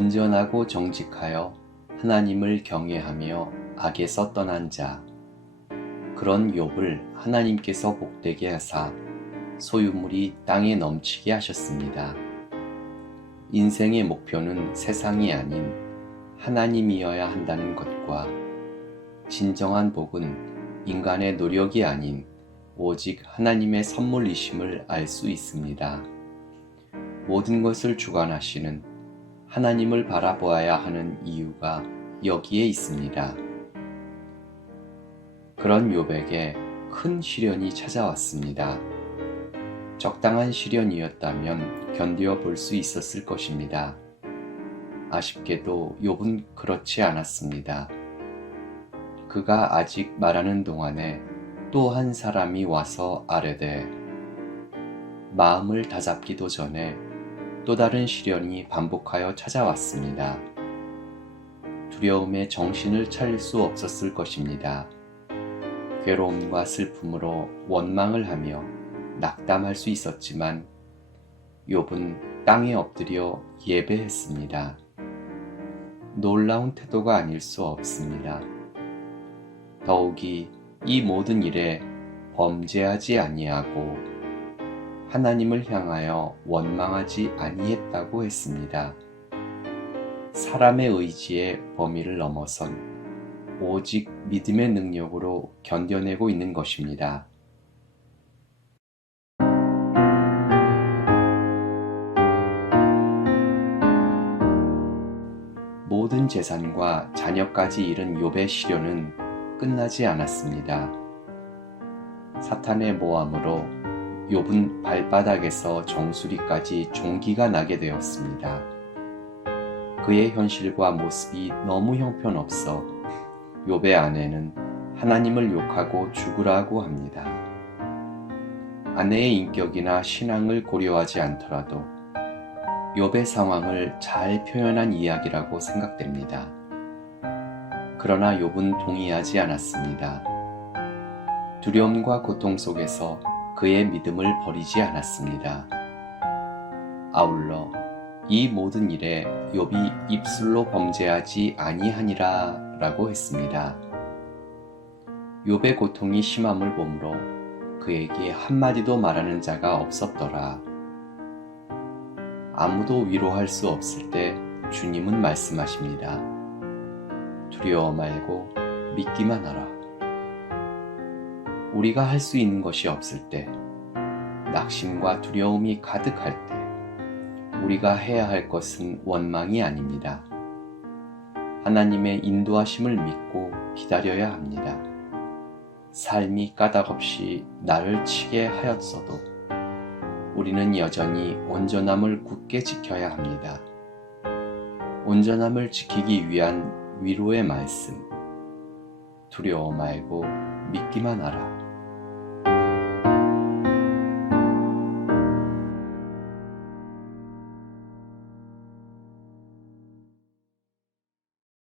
온전하고 정직하여 하나님을 경외하며 악에서 떠난 자 그런 욥을 하나님께서 복되게 하사 소유물이 땅에 넘치게 하셨습니다. 인생의 목표는 세상이 아닌 하나님이어야 한다는 것과 진정한 복은 인간의 노력이 아닌 오직 하나님의 선물이심을 알 수 있습니다. 모든 것을 주관하시는 하나님을 바라보아야 하는 이유가 여기에 있습니다. 그런 욥에게 큰 시련이 찾아왔습니다. 적당한 시련이었다면 견디어 볼 수 있었을 것입니다. 아쉽게도 욥은 그렇지 않았습니다. 그가 아직 말하는 동안에 또 한 사람이 와서 아뢰되 마음을 다잡기도 전에 또 다른 시련이 반복하여 찾아왔습니다. 두려움에 정신을 차릴 수 없었을 것입니다. 괴로움과 슬픔으로 원망을 하며 낙담할 수 있었지만 욥은 땅에 엎드려 예배했습니다. 놀라운 태도가 아닐 수 없습니다. 더욱이 이 모든 일에 범죄하지 아니하고 하나님을 향하여 원망하지 아니했다고 했습니다. 사람의 의지의 범위를 넘어선 오직 믿음의 능력으로 견뎌내고 있는 것입니다. 모든 재산과 자녀까지 잃은 욥의 시련은 끝나지 않았습니다. 사탄의 모함으로 욥은 발바닥에서 정수리까지 종기가 나게 되었습니다. 그의 현실과 모습이 너무 형편없어 욥의 아내는 하나님을 욕하고 죽으라고 합니다. 아내의 인격이나 신앙을 고려하지 않더라도 욥의 상황을 잘 표현한 이야기라고 생각됩니다. 그러나 욥은 동의하지 않았습니다. 두려움과 고통 속에서 그의 믿음을 버리지 않았습니다. 아울러 이 모든 일에 욥이 입술로 범죄하지 아니하니라 라고 했습니다. 욥의 고통이 심함을 보므로 그에게 한마디도 말하는 자가 없었더라. 아무도 위로할 수 없을 때 주님은 말씀하십니다. 두려워 말고 믿기만 하라. 우리가 할 수 있는 것이 없을 때, 낙심과 두려움이 가득할 때, 우리가 해야 할 것은 원망이 아닙니다. 하나님의 인도하심을 믿고 기다려야 합니다. 삶이 까닭없이 나를 치게 하였어도 우리는 여전히 온전함을 굳게 지켜야 합니다. 온전함을 지키기 위한 위로의 말씀. 두려워 말고 믿기만 하라.